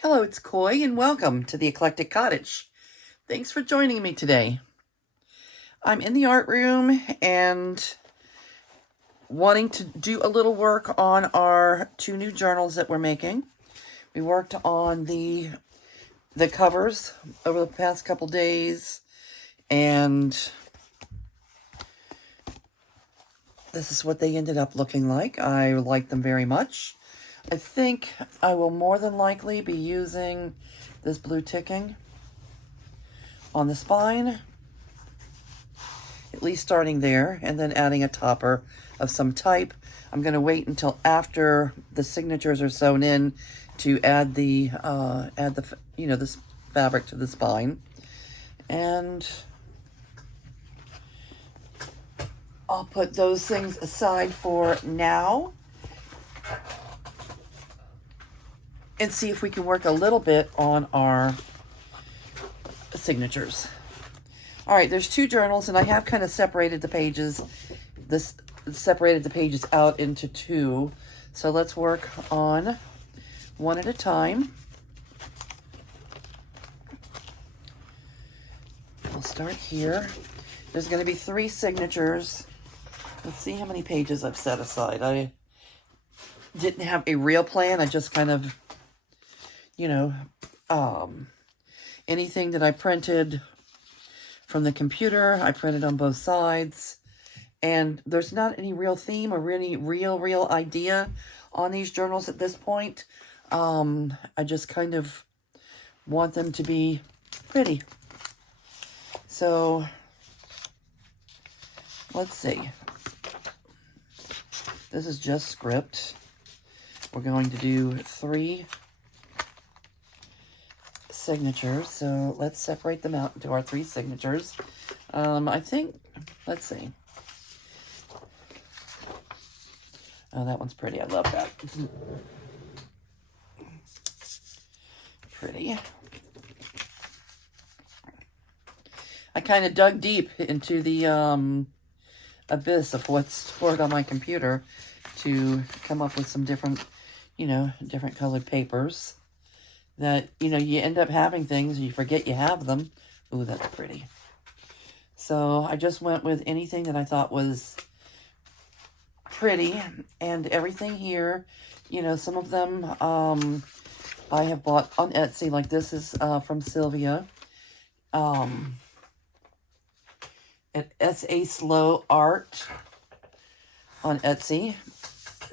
Hello, it's Coy, and welcome to the Eclectic Cottage. Thanks for joining me today. I'm in the art room and wanting to do a little work on our two new journals that we're making. We worked on the covers over the past couple days, and this is what they ended up looking like. I like them very much. I think I will more than likely be using this blue ticking on the spine, at least starting there, and then adding a topper of some type. I'm going to wait until after the signatures are sewn in to add the this fabric to the spine, and I'll put those things aside for now and see if we can work a little bit on our signatures. All right, there's two journals, and I have kind of separated the pages. Separated the pages out into two. So let's work on one at a time. We'll start here. There's going to be 3 signatures. Let's see how many pages I've set aside. I didn't have a real plan. I just kind of, anything that I printed from the computer, I printed on both sides. And there's not any real theme or any real idea on these journals at this point. I just kind of want them to be pretty. So, let's see. This is just script. We're going to do 3 signatures. So let's separate them out into our 3 signatures. I think, let's see. Oh, that one's pretty. I love that. Pretty. I kind of dug deep into the abyss of what's stored on my computer to come up with some different, different colored papers that, you end up having things and you forget you have them. Ooh, that's pretty. So I just went with anything that I thought was pretty, and everything here, some of them I have bought on Etsy. Like this is from Sylvia at S.A. Slow Art on Etsy.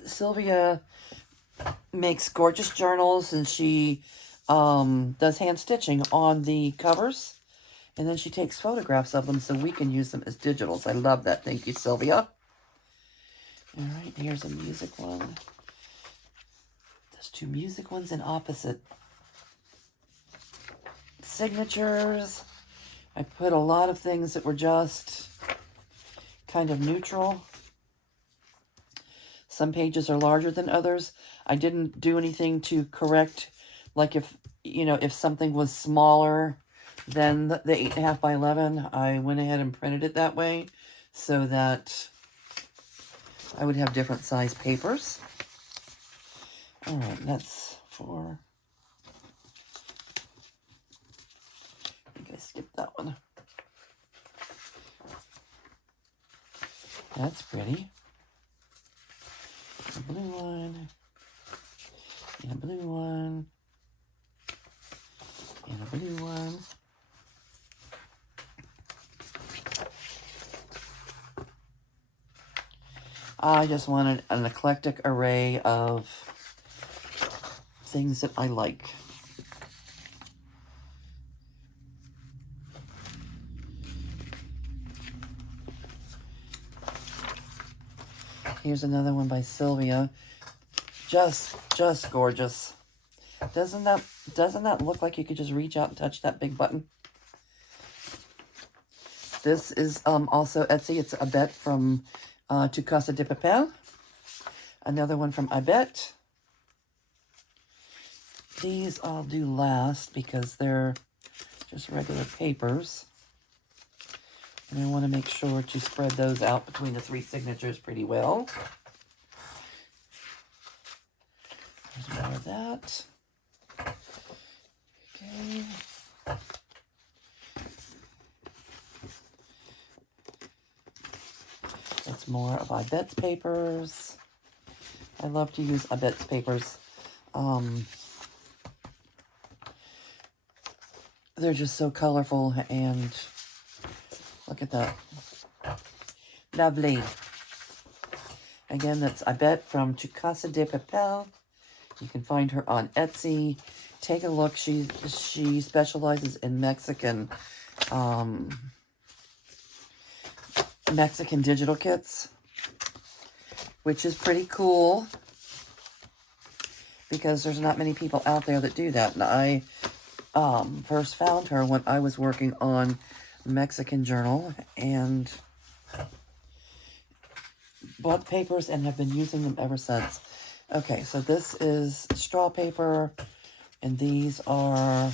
Sylvia makes gorgeous journals, and she does hand stitching on the covers, and then she takes photographs of them so we can use them as digitals. I love that. Thank you, Sylvia. All right, here's a music one. There's 2 music ones in opposite signatures. I put a lot of things that were just kind of neutral. Some pages are larger than others. I didn't do anything to correct, like if something was smaller than the 8.5 by 11, I went ahead and printed it that way so that I would have different size papers. All right, that's for... I think I skipped that one. That's pretty. A blue one. And a blue one. And a blue one. I just wanted an eclectic array of things that I like. Here's another one by Sylvia. Just gorgeous. Doesn't that look like you could just reach out and touch that big button? This is also Etsy. It's Abet from Tu Casa de Papel. Another one from Abet. These I'll do last because they're just regular papers. And I want to make sure to spread those out between the 3 signatures pretty well. There's more of that. more of Ibet's papers. I love to use Ibet's papers. They're just so colorful, and look at that. Lovely. Again, that's Ibet from Tu Casa de Papel. You can find her on Etsy. Take a look. She specializes in Mexican digital kits, which is pretty cool because there's not many people out there that do that. And I first found her when I was working on Mexican Journal and bought papers and have been using them ever since. Okay, so this is straw paper, and these are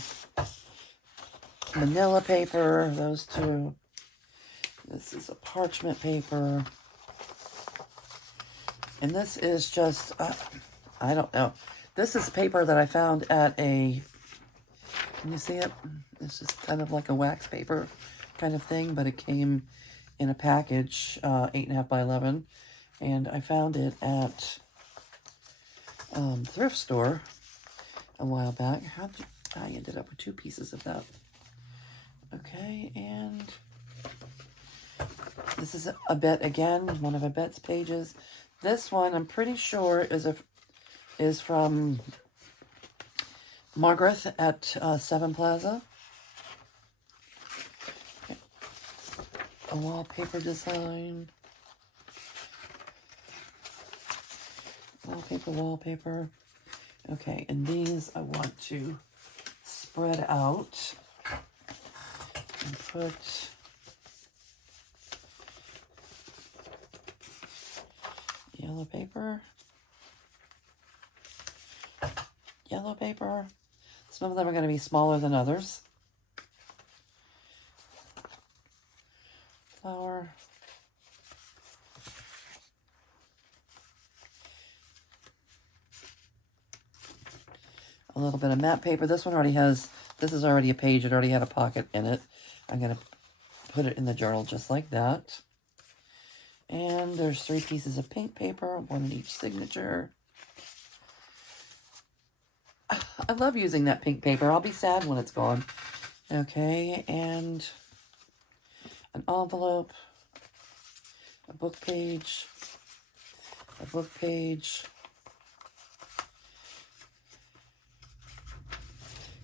manila paper, those two. This is a parchment paper. And this is just, I don't know. This is paper that I found at a, can you see it? It's just kind of like a wax paper kind of thing, but it came in a package, 8.5 by 11. And I found it at thrift store a while back. I ended up with 2 pieces of that. Okay, and this is Ibet again, one of Ibet's pages. This one, I'm pretty sure, is from Margaret at Seven Plaza. Okay. A wallpaper design. Wallpaper. Okay, and these I want to spread out and put yellow paper. Some of them are going to be smaller than others. Flower. A little bit of matte paper. This one already has, this is already a page. It already had a pocket in it. I'm going to put it in the journal just like that. And there's 3 pieces of pink paper, 1 in each signature. I love using that pink paper. I'll be sad when it's gone. Okay, and an envelope, a book page,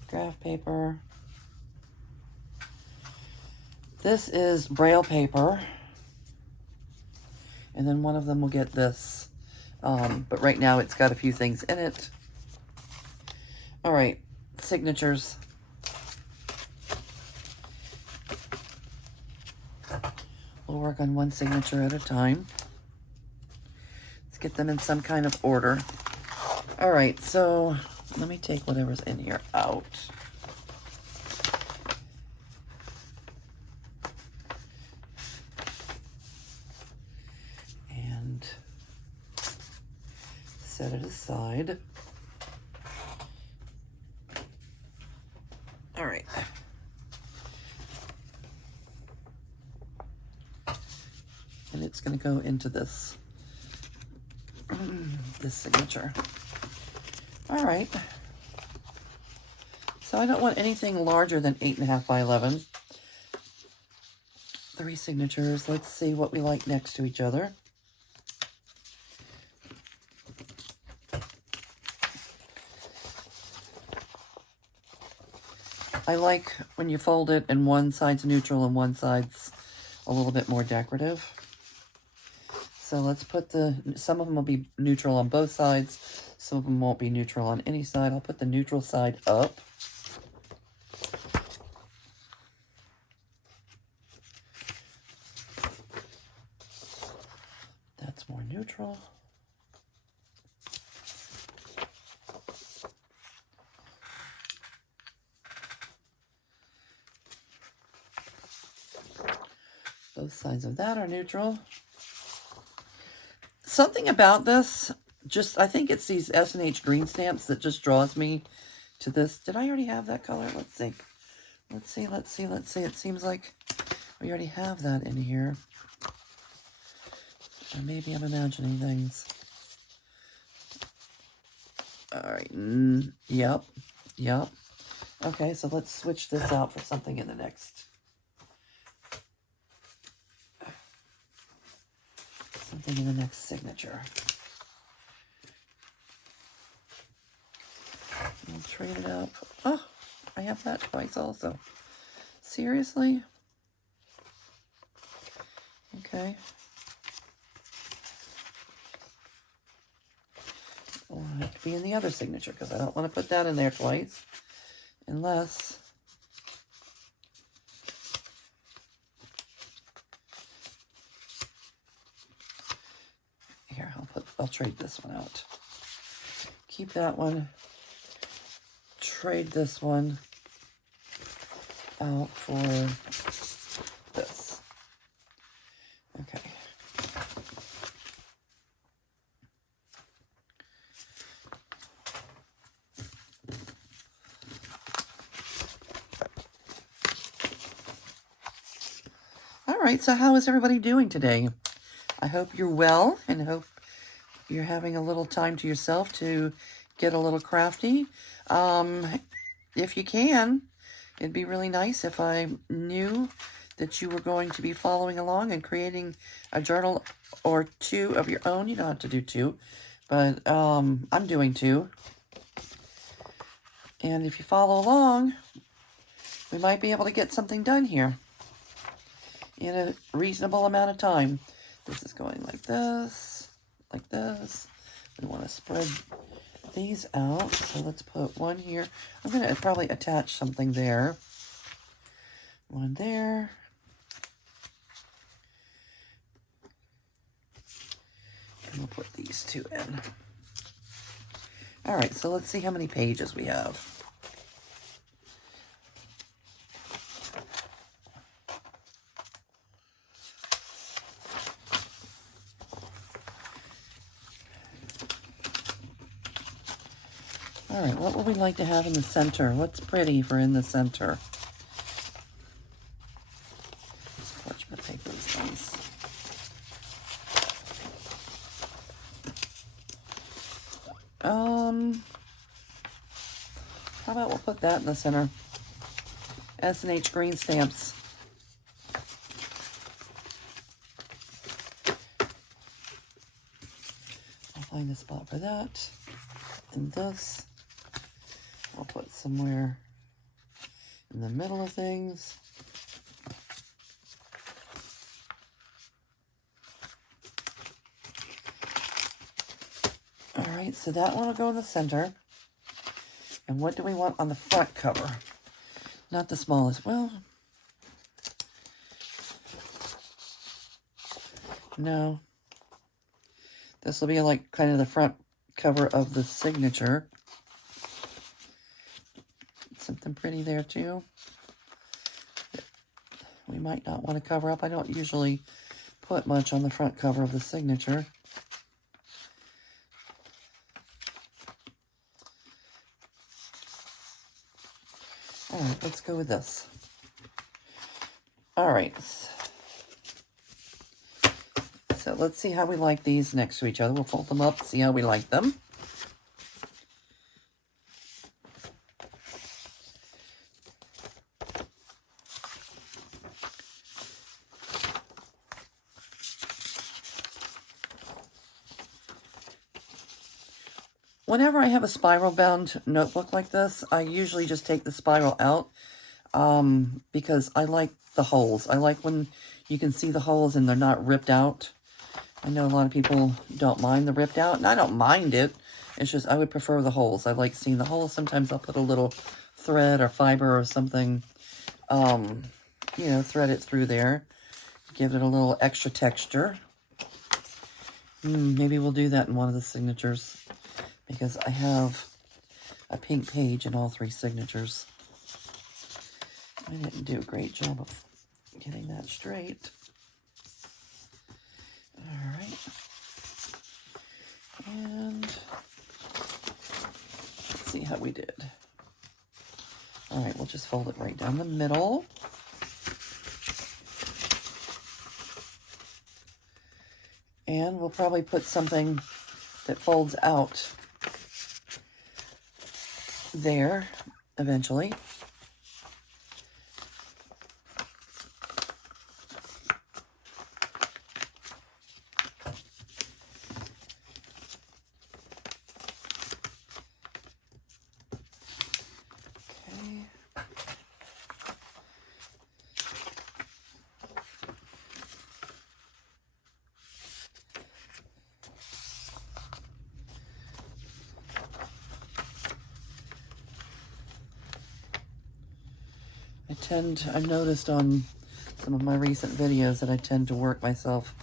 graph paper. This is Braille paper. And then one of them will get this. But right now it's got a few things in it. All right, signatures. We'll work on one signature at a time. Let's get them in some kind of order. All right, so let me take whatever's in here out. And set it aside. All right. And it's going to go into this, this signature. All right. So I don't want anything larger than 8.5 by 11. 3 signatures. Let's see what we like next to each other. I like when you fold it and one side's neutral and one side's a little bit more decorative. So let's put some of them will be neutral on both sides. Some of them won't be neutral on any side. I'll put the neutral side up. That's more neutral. Both sides of that are neutral. Something about this, I think it's these S&H green stamps that just draws me to this. Did I already have that color? Let's see. Let's see. It seems like we already have that in here. Or maybe I'm imagining things. All right. Yep. Yep. Okay, so let's switch this out for something in the next. Something in the next signature. We'll trade it up. Oh, I have that twice also. Seriously? Okay. Well, it have to be in the other signature because I don't want to put that in there twice. Unless... Here, I'll trade this one out. Keep that one. Trade this one out for this. Okay. All right, so how is everybody doing today? I hope you're well and hope you're having a little time to yourself to get a little crafty. If you can, it'd be really nice if I knew that you were going to be following along and creating a journal or two of your own. You don't have to do two, but I'm doing two. And if you follow along, we might be able to get something done here in a reasonable amount of time. This is going like this, like this. We want to spread these out, so let's put one here. I'm going to probably attach something there. One there. And we'll put these two in. All right, so let's see how many pages we have. All right, what would we like to have in the center? What's pretty for in the center? This parchment paper is nice. How about we'll put that in the center? S&H green stamps. I'll find a spot for that. And this. I'll put somewhere in the middle of things. All right, so that one will go in the center. And what do we want on the front cover? Not the smallest. Well, no. This will be like kind of the front cover of the signature. Something pretty there too. We might not want to cover up. I don't usually put much on the front cover of the signature. All right, let's go with this. All right. So let's see how we like these next to each other. We'll fold them up, see how we like them. Whenever I have a spiral bound notebook like this, I usually just take the spiral out because I like the holes. I like when you can see the holes and they're not ripped out. I know a lot of people don't mind the ripped out, and I don't mind it. It's just I would prefer the holes. I like seeing the holes. Sometimes I'll put a little thread or fiber or something, you know, thread it through there. Give it a little extra texture. Maybe we'll do that in one of the signatures, because I have a pink page in all three signatures. I didn't do a great job of getting that straight. All right. And let's see how we did. All right, we'll just fold it right down the middle. And we'll probably put something that folds out there eventually. I've noticed on some of my recent videos that I tend to work myself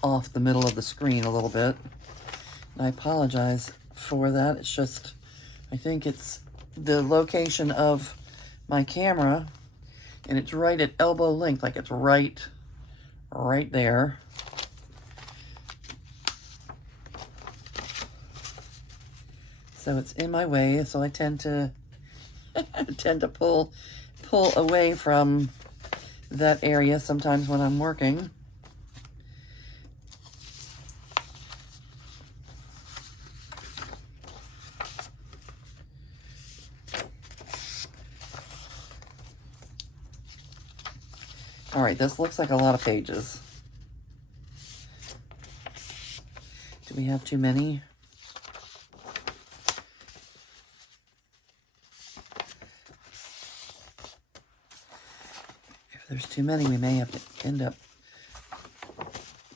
off the middle of the screen a little bit. And I apologize for that. It's just, I think it's the location of my camera, and it's right at elbow length, like it's right there. So it's in my way, so I tend to pull away from that area sometimes when I'm working. All right, this looks like a lot of pages. Do we have too many? If there's too many, we may have to end up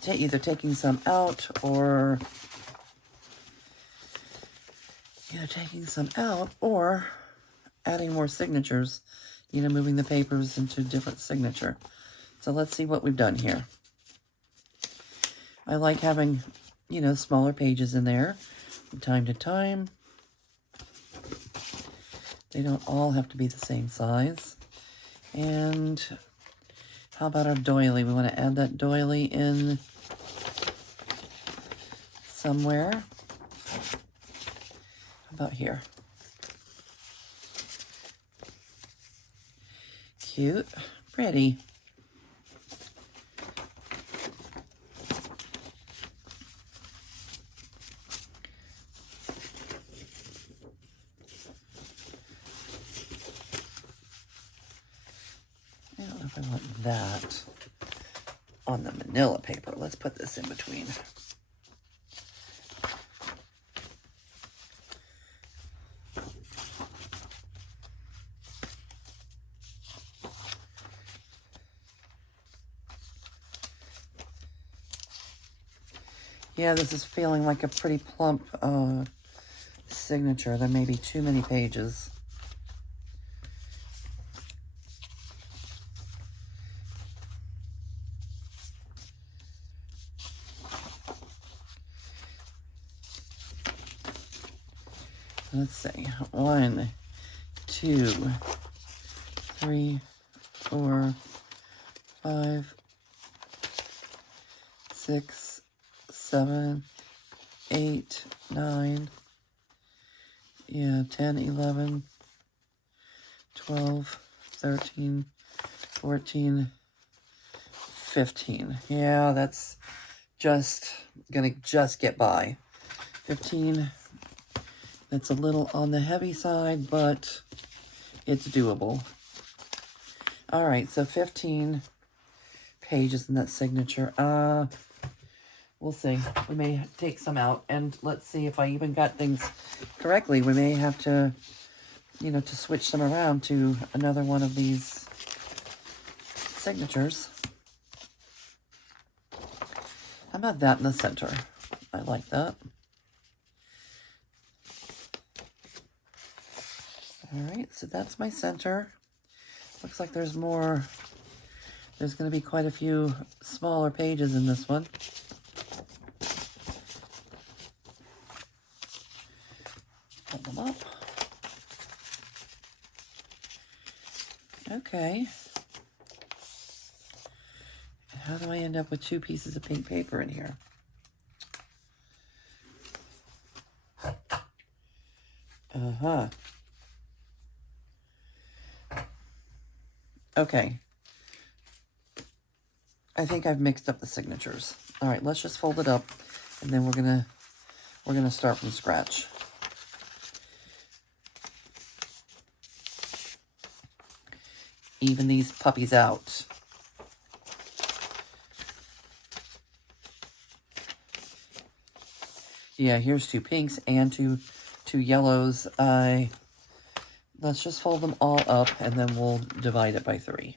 either taking some out or adding more signatures, moving the papers into different signature. So let's see what we've done here. I like having, smaller pages in there from time to time. They don't all have to be the same size. And how about our doily? We want to add that doily in somewhere. How about here? Cute, pretty. I don't know if I want that on the manila paper. Let's put this in between. Yeah, this is feeling like a pretty plump signature. There may be too many pages. Let's see. 1, 2, 3, 4, 5, 6, 7, 8, 9, 10, 11, 12, 13, 14, 15. Yeah, that's gonna get by. 15, that's a little on the heavy side, but it's doable. All right, so 15 pages in that signature. We'll see. We may take some out, and let's see if I even got things correctly. We may have to, to switch some around to another one of these signatures. How about that in the center? I like that. All right, so that's my center. Looks like there's more. There's going to be quite a few smaller pages in this one. Put them up. Okay. How do I end up with 2 pieces of pink paper in here? Uh-huh. Okay. I think I've mixed up the signatures. All right, let's just fold it up, and then we're gonna start from scratch. Even these puppies out. Yeah, here's 2 pinks and two yellows. Let's just fold them all up, and then we'll divide it by 3.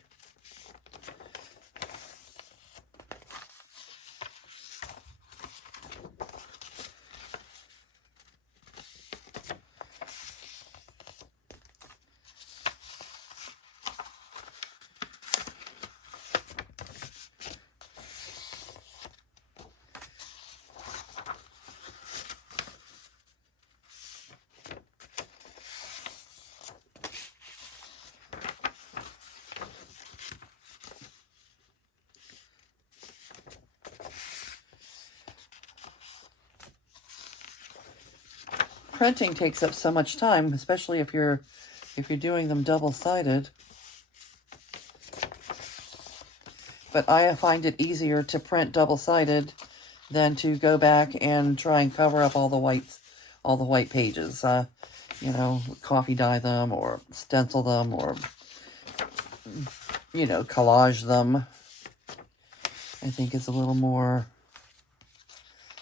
Printing takes up so much time, especially if you're doing them double-sided. But I find it easier to print double-sided than to go back and try and cover up all the white pages. You know, coffee dye them or stencil them or, you know, collage them. I think it's a little more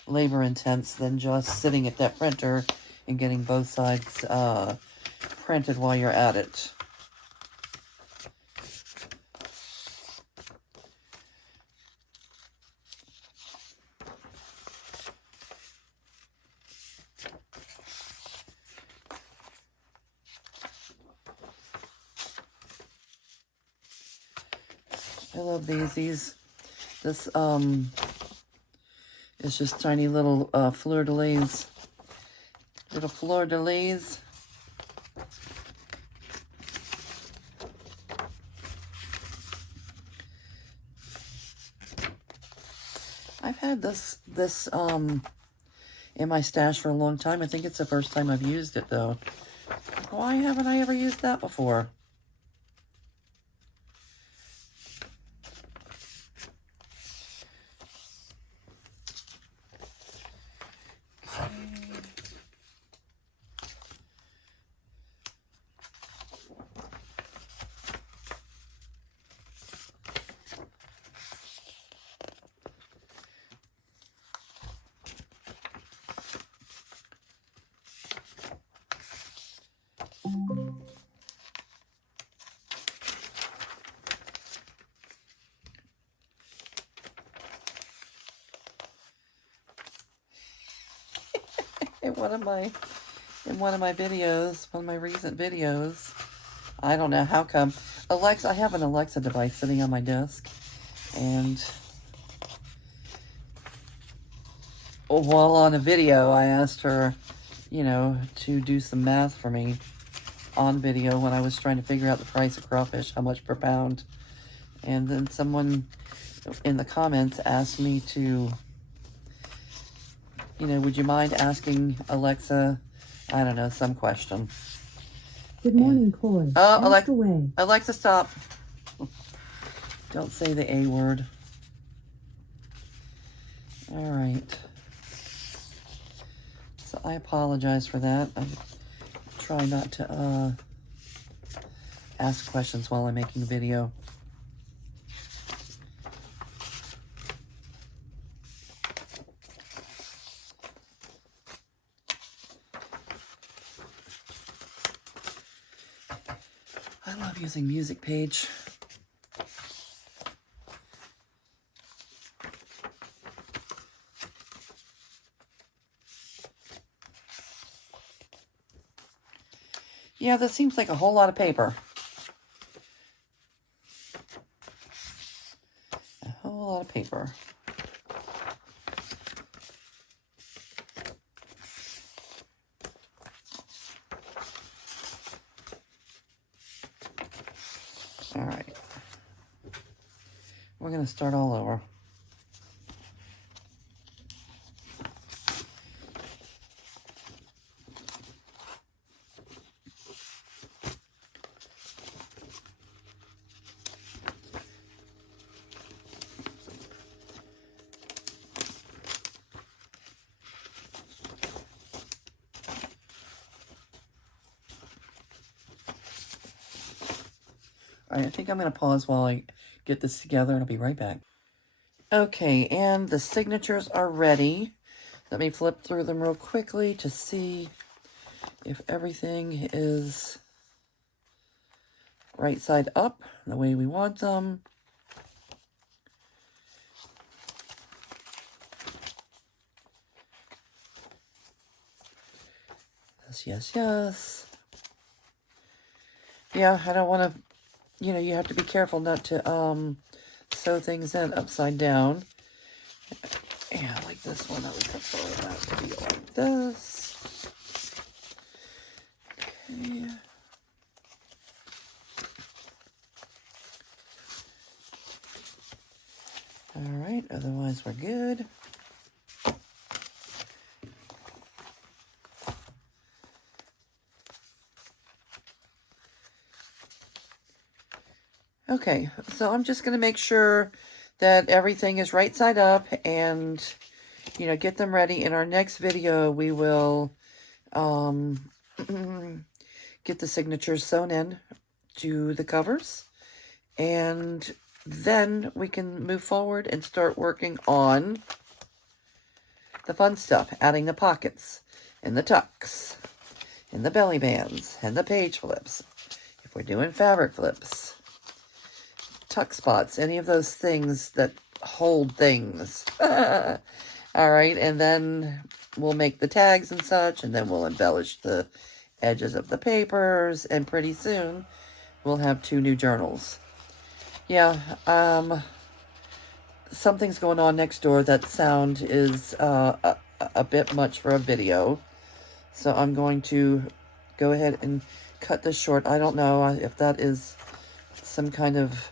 labor intense than just sitting at that printer and getting both sides printed while you're at it. I love these. This is just tiny little fleur-de-lis. Little fleur-de-lis. I've had this in my stash for a long time. I think it's the first time I've used it, though. Why haven't I ever used that before? In one of my videos, one of my recent videos, I don't know how come, I have an Alexa device sitting on my desk, and while on a video, I asked her, you know, to do some math for me on video when I was trying to figure out the price of crawfish, how much per pound, and then someone in the comments asked me to, you know, would you mind asking Alexa, I don't know, some question. Good morning, Coy. Oh, Ask away. Alexa, stop. Don't say the A word. All right. So I apologize for that. I try not to ask questions while I'm making a video. I love using Music Page. Yeah, this seems like a whole lot of paper. A whole lot of paper. All right. We're going to start all over. All right, I think I'm going to pause while I get this together, and I'll be right back. Okay, and the signatures are ready. Let me flip through them real quickly to see if everything is right side up, the way we want them. Yes, yes, yes. Yeah, I don't want to, you have to be careful not to sew things in upside down. Yeah, like this one, I would prefer that to be like this. Okay. All right, otherwise we're good. Okay, so I'm just going to make sure that everything is right side up and, get them ready. In our next video, we will get the signatures sewn in to the covers. And then we can move forward and start working on the fun stuff, adding the pockets and the tucks and the belly bands and the page flips. If we're doing fabric flips, tuck spots, any of those things that hold things. All right, and then we'll make the tags and such, and then we'll embellish the edges of the papers, and pretty soon we'll have 2 new journals. Yeah, something's going on next door. That sound is a bit much for a video, so I'm going to go ahead and cut this short. I don't know if that is some kind of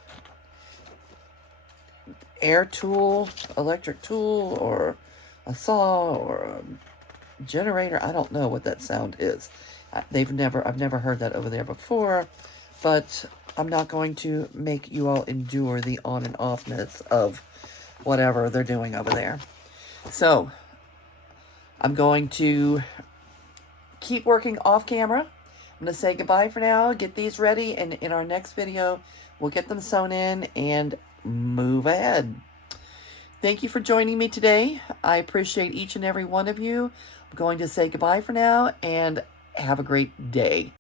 air tool, electric tool, or a saw, or a generator. I don't know what that sound is. I've never heard that over there before, but I'm not going to make you all endure the on and offness of whatever they're doing over there. So I'm going to keep working off camera. I'm going to say goodbye for now, get these ready, and in our next video, we'll get them sewn in and move ahead. Thank you for joining me today. I appreciate each and every one of you. I'm going to say goodbye for now, and have a great day.